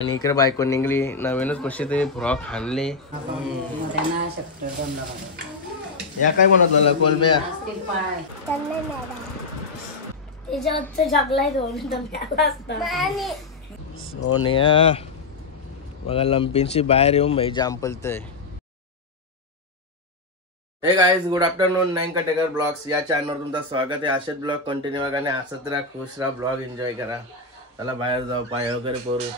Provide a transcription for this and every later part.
आणि इकडे बायको निघली नवीनच कशी तरी फ्रॉक आणले. या काय बनवलं कोलब्या सोनिया बघा लंपींची बाहेर येऊन भाई जाम पलतय. हे गाइस गुड आफ्टरनून. नाइन कटेकर ब्लॉग्स या चॅनलवर तुमचं स्वागत आहे. असेच ब्लॉग कंटिन्यू बघा आणि हसत राहा, खुश राहा, ब्लॉग एन्जॉय करा. चला बाहेर जाऊ, पाय वगैरे करू.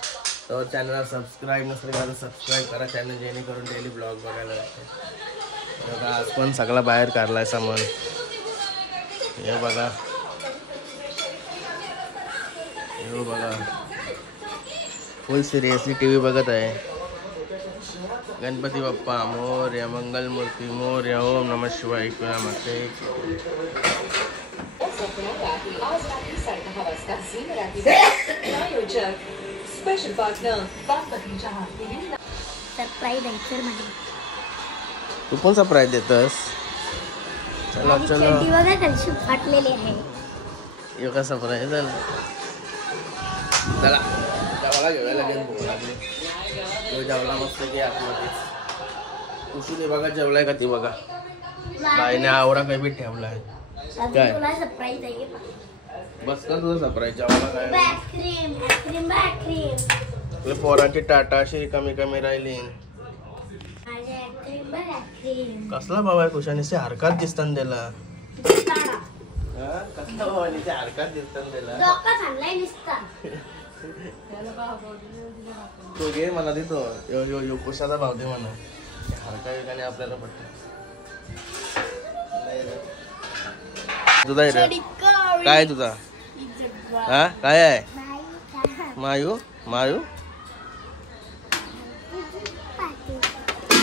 तर चॅनलला सबस्क्राईब नसेल तर सबस्क्राईब करा चॅनल, जेणेकरून डेली ब्लॉग बघायला भेटते. बघा आज पण सगळा बाहेर काढलाय सामान. हे बघा हे बघा फुल सिरियसली टीव्ही बघत आहे. गणपती बाप्पा मोरया, मंगल मूर्ती मोरया, ओम नमः शिवाय. स्पेशल पार्टनर तू पण सरप्राईज देतस. चला चला फाटलेले आहे. यो का सरप्राईज झालं. चला जेवायला घेऊया लगेच भूक लागली. तो जेवला मस्त की आतमध्ये कुठून बघा जेवलाय का ती बघा. बाईने आवडा काही बी ठेवलाय. काय सरप्राईज आहे बस का तुझं सरप्राईज जेवायला काय आपल्या पोरांची टाटा अशी कमी कमी राहिली. कसला बाबा खुशाने हरकत दिसताना दिला. कसला बाबाने हरकत दिसताना दिला. तो घे म्हणा देतो यो कुशाचा भाव दे म्हणा. हरका एकाने आपल्याला पडत. तुझा काय तुझा हा काय आहे मायू मायू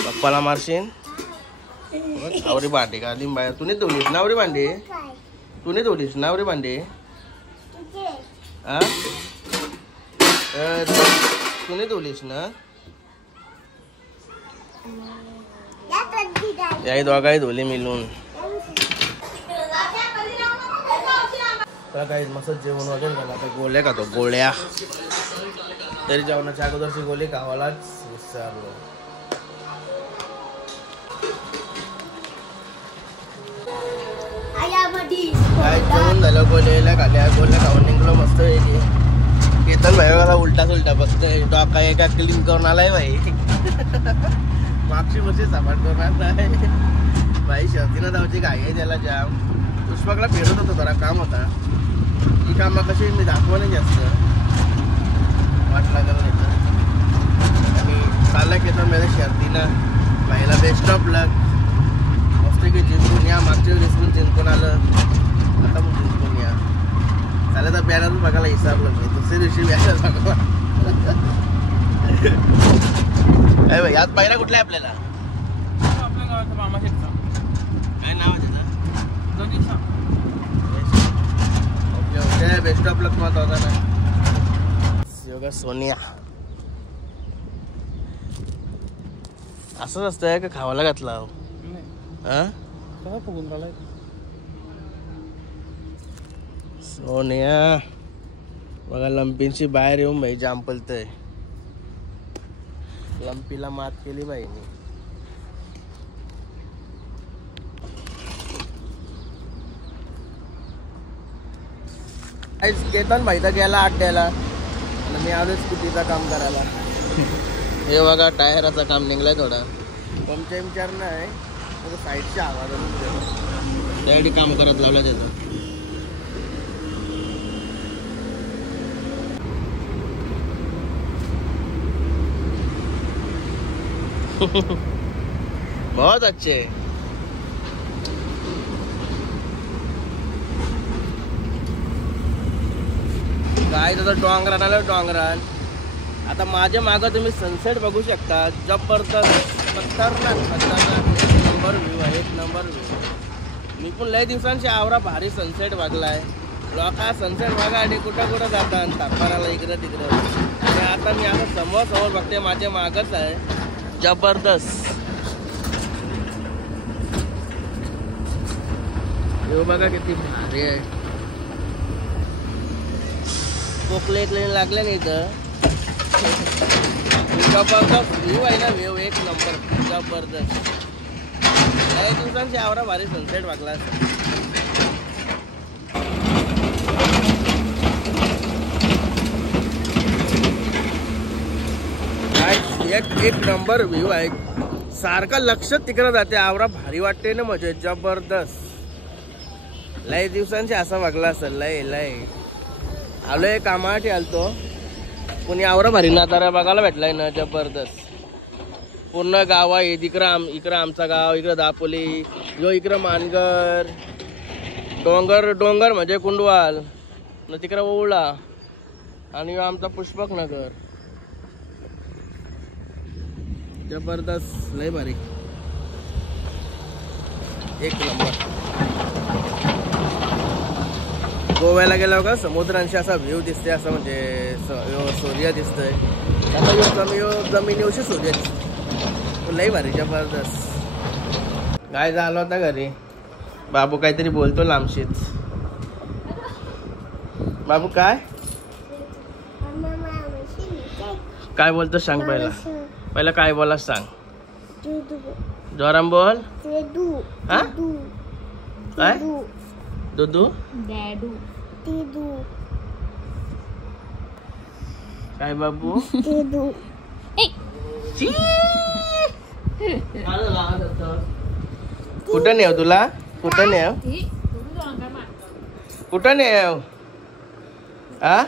पप्पाला मारशीन. आवरी भांडी का लिंबाया तू नाही धुलीस नावरी भांडी. तू नाही धुलीस नावरी भांडी. हा तू नाही धुलीस ना. याही दोघाही धुले मिळून. काही मस्त जेवण वगैरे झालं. आता गोळ्या खातो गोळ्या. तरी जेवणाच्या अगोदरची गोळी खावालाच विचारलो. काय जेवण झालं गोळ्याला खाल्या गोळ्या खाऊन निघलो मस्त. केतन भाई बघा उलटा सुलटा बसतोय. डॉका एका क्लीन करून आलाय भाई. मागची बशी सामान करून आणलाय भाई. शर्तीनं जाऊची घाई आहे त्याला जाम. पुष्पकला फिरत होतो जरा काम होता. ही कामं कशी मी दाखवा नाही जास्त वाट लागत नाही. आणि चालला केतन माझ्या शर्तीनं भाईला बेस्ट ऑफ लक. मस्त की जिंकून या. मागच्या वेळेस जिंकून आलं आता मग जिंकून या. चालेल तर बॅनर बघायला विसरलो मी. दुसऱ्या दिवशी बॅनर बघा. काय भाई आज पायरा कुठला आहे आपल्याला. आपल्या गावाचा मामा शेटचा काय नाव आहे त्याचं. ओके ओके बेस्ट ऑफ लक मत होता ना. योगा सोनिया असंच असतंय का खावायला घातला. हा कसा फुगून राहिलाय सोनिया बघा लंपींची बाहेर येऊन भाई जाम पलतय. लंपीला मात केली बाईने. केतन भाई तर गेला अड्ड्याला आणि मी आलोच स्कूटीचं काम करायला. हे बघा टायराचं काम निघलाय थोडा. पंक्चर विचार नाही साईडच्या आवाज त्यासाठी काम करत लावलं त्याचं. बहुत अच्छे. काय त्याचं डोंगरान आलं डोंगरान. आता माझ्या मागं तुम्ही सनसेट बघू शकता. जबरदस्त खतरनाक एक नंबर व्ह्यू आहे. एक नंबर व्ह्यू. मी पण लय दिवसांची आवरा भारी सनसेट बघलाय. लोक सनसेट बघायसाठी कुठं कुठं जातात सातबाराला इकडं तिकडं. आणि आता मी आता समोर समोर बघते माझ्या मागच आहे. जबरदस्त. हे बघा किती भारी आहे. कोकले लागले नाही तर जबरदस्त व्ह्यू आहे ना, व्ह्यू एक नंबर जबरदस्त. काही दिवसांची आवरा भारी सनसेट वागला. एक नंबर व्ह्यू आहे. सारखं लक्ष तिकडं जाते. आवरा भारी वाटते ना, म्हणजे जबरदस्त. लय दिवसांची असा वागला असेल. लय लय आलोय कामासाठी आलतो. कोणी आवरा भारी नातारा बघायला भेटलाय ना, जबरदस्त. पूर्ण गाव आहे. इकडं आमचा गाव, इकडं दापोली, जो इकडं मानगर, डोंगर म्हणजे कुंडवाल न, तिकडं ओवळा, आणि आमचा पुष्पक नगर. जबरदस्त लय भारी एक नंबर. गोव्याला गेला का समुद्रांशी असा व्ह्यू दिसते, असं म्हणजे सूर्य दिसतोय. आता जमिनीवरशी सूर्य दिसतो. लय भारी जबरदस्त. काय झालं होता घरी? बाबू काहीतरी बोलतो लांबशीच. बाबू काय बोलतो सांग. पहिला काय बोला सांग. जोराम बोल. हा काय? दुदू काय बाबू? कुठं नेव तुला? कुठं नेव? हा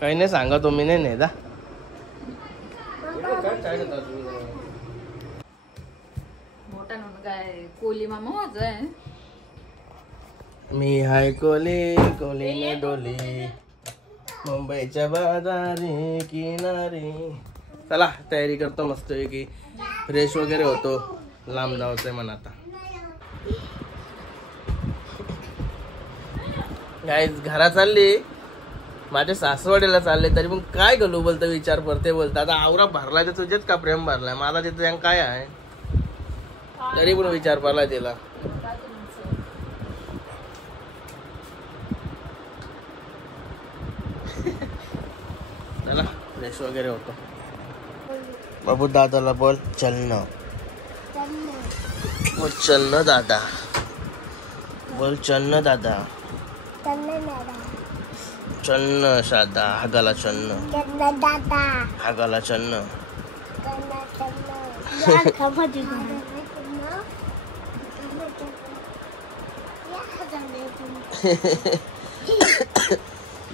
काही नाही सांगा तुम्ही. नाही दा कोली मामा होत. मी हाय कोली न डोली मुंबईच्या बाजारी किनारी. चला तयारी करतो मस्त की फ्रेश वगैरे होतो. लांब जायचंय म्हणा आता. गाईज घरा चालली. माझ्या सासवडीला चालले, तरी पण काय घालू बोलतो विचार करते. बोलता आता आवरा भरलाय तर तुझेच का प्रेम भरलाय. माझा तिथे काय आहे, तरी पण विचार पडला तिला. चला फ्रेश वगैरे होतो. बाबू दादाला बोल चलना. बोल चलना दादा. बोल चलना दादा. चलना सादा. हागाला चलना. हागाला चलना.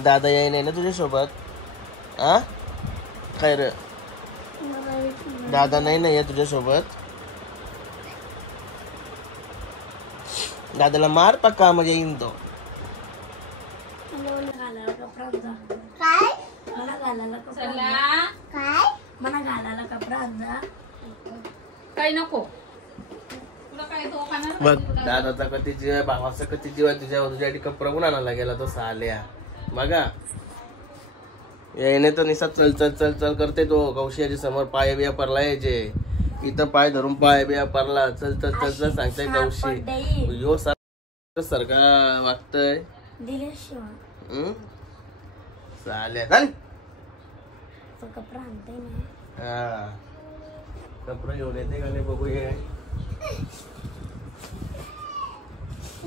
दादा याय नाही ना तुझ्यासोबत? आ काय रे? दादा नाही ना तुझ्यासोबत? दादाला मार पक्का म्हणजे येईन तो. काही नको बघ दादाचा कधी जीव, भावाचा कधी जीव आहे तुझ्यासाठी कपडा पण आणायला गेला तो साल्या. बघा याने तर निसा चल चल चल चल करते तो. कौशियाच्या समोर पाय बिया पडला याचे. इथं पाय धरून पाय बिया पडला. चल चल चल चल सांगताय कौशी. यो सारखा वागतय. साल्या चाल. हा कपडा घेऊन येते का नाही बघूया.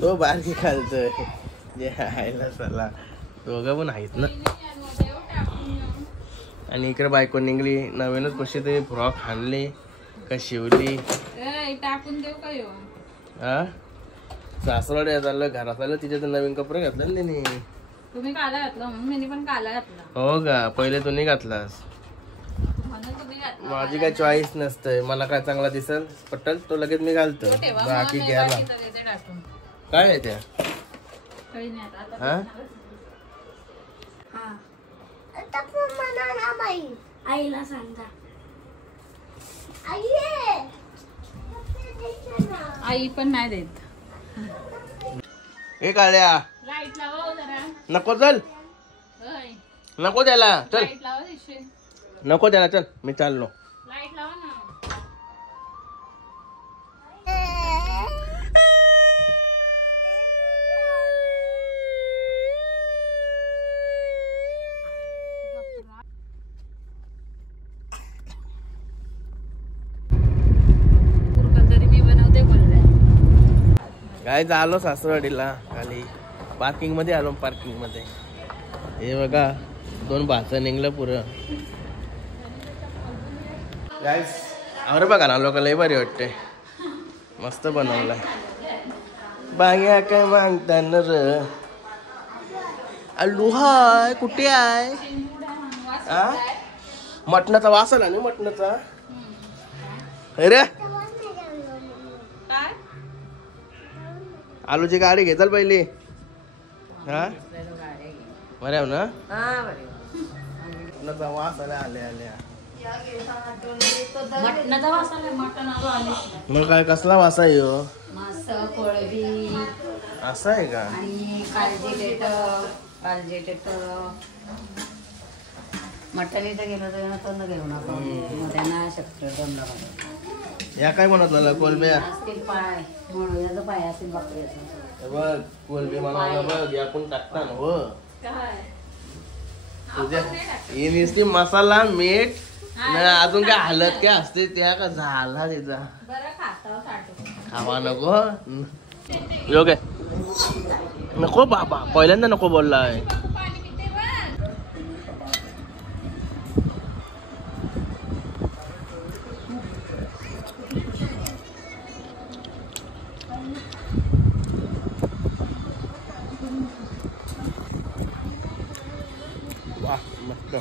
तो बारकी खालतोय जे हायला चला. दोघं पण आहेत ना. आणि इकडे बायको निघली. नवीनच कशी तरी फ्रॉक आणली का शिवली. टाकून देऊ का? हा सासरवाडी चाललं घरात आलं. तिच्या तर नवीन कपडे घातले ना तिने. तुम्ही काला घातला म्हणून मी पण काला घातला. हो का? पहिले तुम्ही घातलास. माझी काय चॉईस नसतंय. मला काय चांगला दिसल पटल तो लगेच मी घालतो. बाकी घ्यायला काय आहे त्या. आईला सांगा. आई पण नाही देत. हे काळ्या लाईट लावा जरा. नको चल. नको त्याला चल. लाईट लावा दिशे. नको त्याला चल. मी चाललो. लाईट लावा ना. काय आलो सासरवाडीला खाली पार्किंग मध्ये आलो. पार्किंग मध्ये हे बघा 2 भाचं निघलं पुरं. गाईस अरे बघा ना लोक लय भारी वाटते. मस्त बनवलाय. बांग्या काय मागताना र लोहाय कुठे आहे. मटणाचा वास आला ना मटणाचा. अरे आलूची गाडी घेताल पहिली. हा बऱ्या ना मटणाचा वास आला आल्या आल्या. मग काय कसला वास आहे ह्यो. असं आहे का. मटणीचं गेलं तर घेऊन आपण त्यांना शक्य या काय म्हणत कोलब्या असतील पाय म्हणून याचं पाय असेल बकऱ्याचं. बघ कोलबी मला बघ आपण टाकता ना हो तुझ्या ही नुसती मसाला मीठ अजून काय हलत काय असते त्या का झाला तिचा खावा नको. योग्य नको बाबा पहिल्यांदा नको बोललाय. वाह मस्त.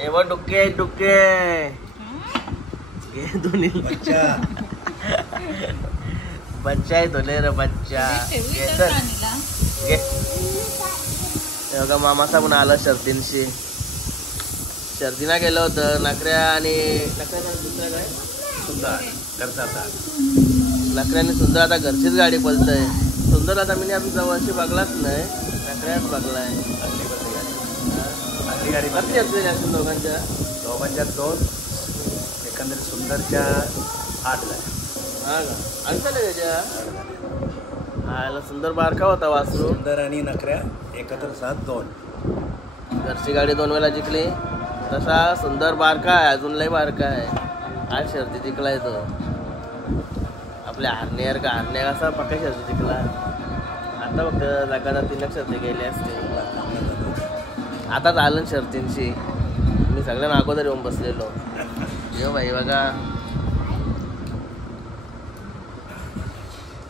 एवढं डुके डुके घे दोन्ही बच्चा आहे तो रे बच्चा. बघा मामाचा पण आला शर्तींशी. शर्तीना गेलं होतं नकऱ्या आणि दुसरा काय सुंदर करता. नकऱ्याने सुंदर आता घरचीच गाडी पळतय. सुंदर आता मी अजून जवळशी बघलाच नाही. नकऱ्याच बघलाय. आपली गाडी कधी असते दोघांच्या 2 एकंदरीत सुंदरच्या 8ला. हा का आणि चालेल त्याच्या हा सुंदर बारका होता वासरू. सुंदर आणि नकऱ्या एकत्र 7-2. घरची गाडी 2 वेळा जिंकली. तसा सुंदर बारका आहे अजून लय बारका आहे. आज शर्ती जिंकलाय तो. आपल्या हरण्यावर का हरण्या कसा पक्का शर्ती जिंकला. आता फक्त जगाला 3 शर्ती गेले असते. आता झालं शर्तींशी. मी सगळ्यांना अगोदर येऊन बसलेलो. यो भाई बघा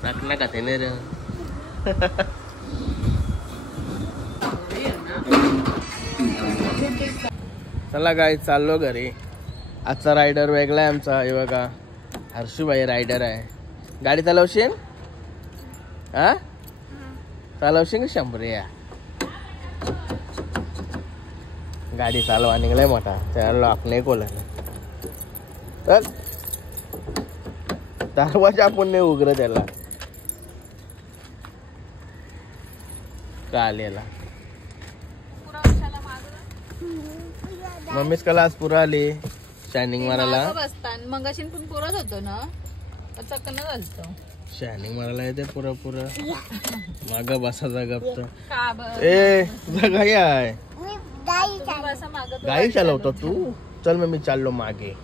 टाकला का ते रे. चला काय चाललो घरी. आजचा रायडर वेगळा आहे आमचा. हे बघा हर्षूभाई रायडर आहे. गाडी चालवशील हा चालवशील का 100 गाडी चालवा निघलाय मोठा. त्याला लॉक नाही कोलायला तर दरवाजा आपण नाही उघड त्याला कालेला. मम्मीच क्लास पुरा आली शायनिंग मारायला. मग पण पुरत होतो ना चक्कन झालं. शायनिंग मारायला येते पुरं पुरं. माग बसाचा गप्त. ए तुझा गाई आहे. गाई चालवतो तू. चल मग मी चाललो मागे.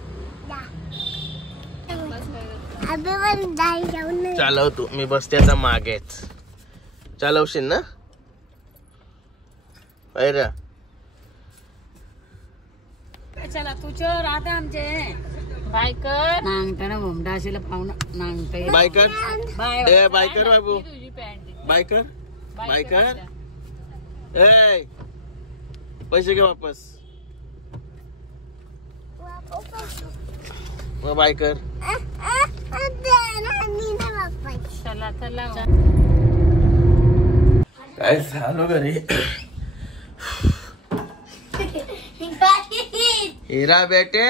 चालव तू मी बसते आता मागेच. चालवशील ना अरे चला तुझ्या राहते आमचे बायकर नांगताना भोमडा असेल पाहुणा नांगते बायकर. बाय ए बायकर बाबू बायकर बायकर. ए पैसे घे वापस. मग बायकर चला चला काय झालो घरी. हीरा बेटे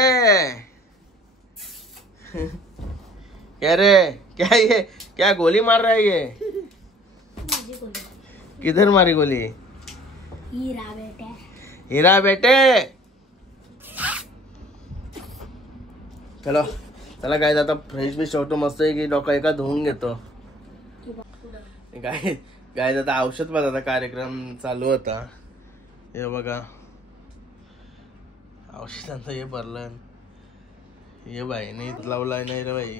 क्या रे क्या ये क्या गोली मार रहा है ये. किधर मारी गोली. हीरा बेटे चलो चला काय आता फ्रेश बिश होतो मस्त की डोका एका धुवून घेतो. काय काय आता औषध बघा कार्यक्रम चालू होता. हे बघा औषधांचं हे भरलं. ये बाई नाही लावलाय नाही रे बाई.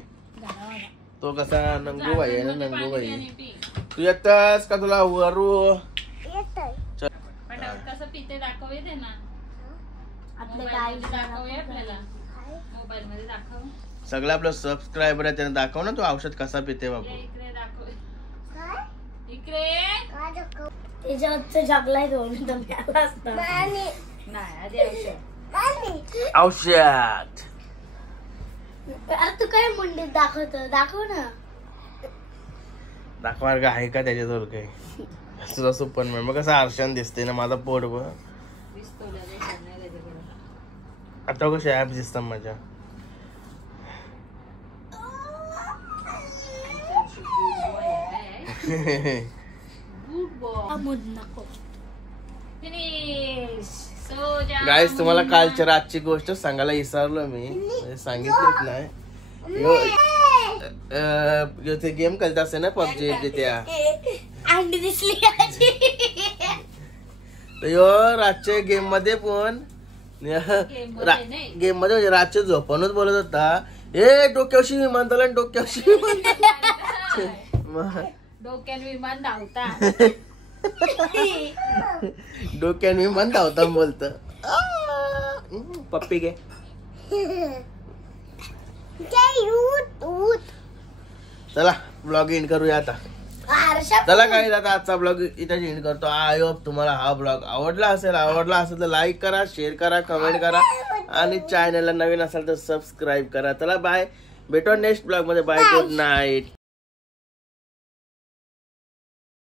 तो कसा नंगू बाई आहे ना, नंगू बाई. तू येतस का तुला वरू? कसं पिते दाखव येते ना. आपल्या गाई दाखव आपल्याला मोबाईल मध्ये दाखव. सगळं आपलं सबस्क्रायबर आहे त्यांना दाखव ना तू औषध कसा पिते बाबू. इकडे दाखव. इकडे त्याच्यावरचं जगलाय दोन तर मिळाला असतं. नाही आधी औषध. औषध अरे तू काय मुंडीत दाखवतो, दाखव ना. दाखवार का आहे का त्याच्याजवळ काही? तुझा सुपरमॅन मग कसं आरशान दिसते ना माझा पोट बघ. आता कसे ऍप दिसतात माझ्या. गाईस तुम्हाला कालच्या रातची गोष्ट सांगायला विसरलो मी, सांगितलीच नाही. ते गेम खेळत असते ना पबजी त्या अंडी दिसली. यो रातच्या गेम मध्ये पण गेम मध्ये म्हणजे रातच्या झोपूनच बोलत होता, ए डोक्यावशी विमानतळ डोक्यावशी डोक्यान विमान धावता. डोक्यान विमान धावता बोलत. पप्पी घे. चला ब्लॉग एंड करूया आता. चला काही आता आजचा ब्लॉग इथे एंड करतो. आय होप तुम्हाला हा ब्लॉग आवडला असेल तर लाईक करा, शेअर करा, कमेंट करा आणि चॅनलला नवीन असाल तर सबस्क्राईब करा. चला बाय, भेटू नेक्स्ट ब्लॉग मध्ये. Bye, good night.